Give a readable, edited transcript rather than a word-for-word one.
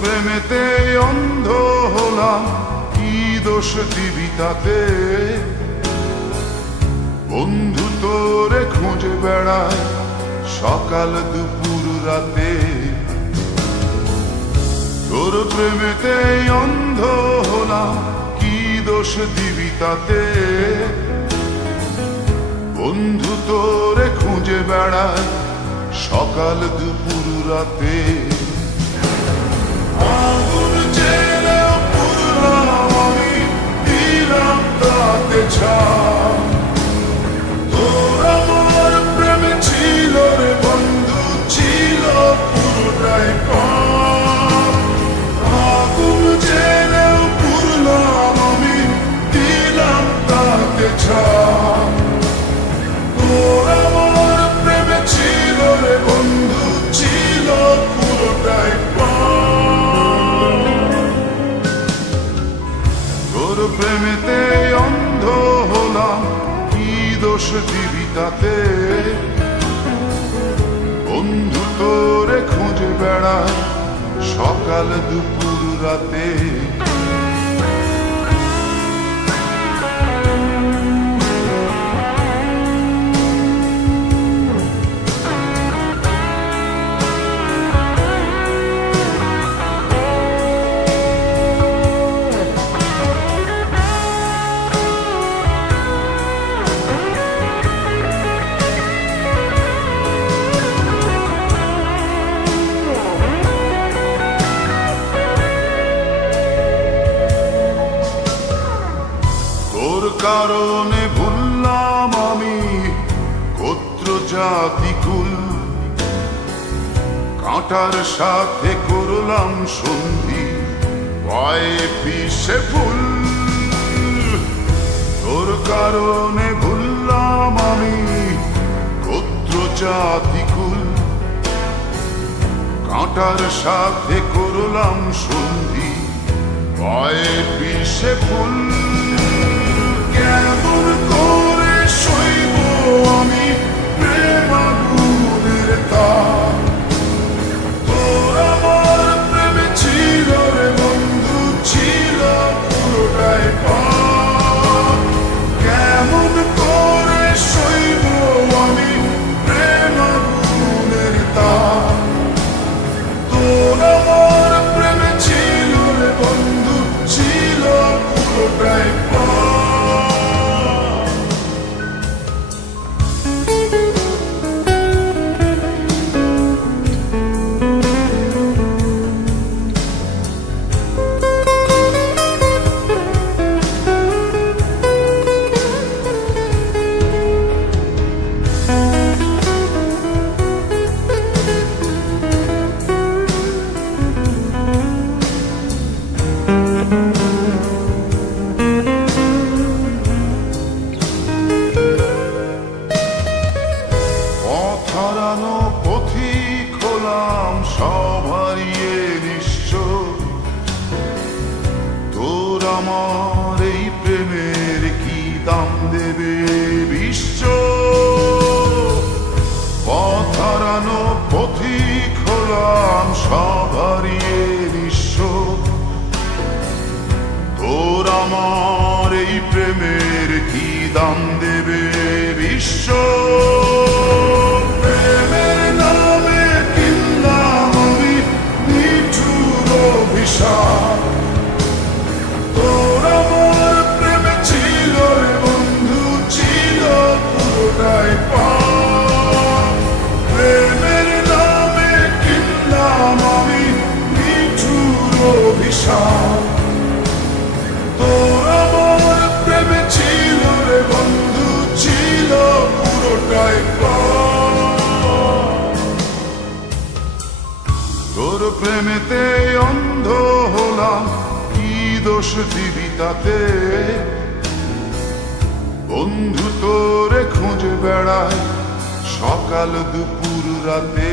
প্রেমেতে অন্ধ হলাম, কি দোষ দিবি তাতে? বন্ধু তোরে খুঁজে বেড়ায় সকাল দুপুর রাতে। তোর প্রেমেতে অন্ধ হলাম, কি দোষ দিবি তাতে? বন্ধু তোরে খুঁজে বেড়ায় সকাল দুপুর রাতে। আগুন জেলেও পুরলাম আমি, দিলাম তাতে ছাই। তোর আমার প্রেমে ছিল রে বন্ধু, ছিল পুরোটাই পাপ। আগুন জেলেও পুরলাম আমি, দিলাম তাতে ছাই। তোর আমার প্রেমে ছিল রে বন্ধু, ছিল পুরোটাই পাপ। তোর প্রেমেতে অন্ধ হলাম, কি দোষ দিবি তাতে? বন্ধু তোরে খুঁজে বেড়ায় সকাল দুপুর রাতে। তোর কারণে ভুললাম আমি গোত্র জাতি কুল, কাঁটার সাথে করলাম সন্ধি, পায়ে পিষে ফুল। তোর কারণে ভুললাম আমি গোত্র জাতি কুল, কাঁটার সাথে করলাম সন্ধি, পায়ে পিষে ফুল। কেমন করে সইব আমি প্রেম আগুনের তাপ? তোর আমার প্রেমে ছিল রে বন্ধু, ছিল পুরোটাই পাপ। কেমন করে সইব আমি প্রেম আগুনের তাপ? তোর আমার প্রেমে ছিল রে বন্ধু, ছিল পুরোটাই পাপ। হারানো পথিক হলাম, সব হারিয়ে নিঃস্ব। তোর আমার এই প্রেমের কি দাম দেবে বিশ্ব? পথ হারানো পথিক হলাম, সব হারিয়ে নিঃস্ব। তোর আমার এই প্রেমের কি দাম দেবে বিশ্ব? তোর আমার প্রেমে ছিল রে বন্ধু, ছিল পুরোটাই পাপ। প্রেমের নামে কিনলাম আমি নিঠুর অভিশাপ। তোর আমার প্রেমে ছিল রে বন্ধু, ছিল পুরোটাই পাপ। তোর প্রেমেতে অন্ধ হলাম, কি দোষ দিবি তাতে? বন্ধু তোরে খুঁজে বেড়ায় সকাল দুপুর রাতে।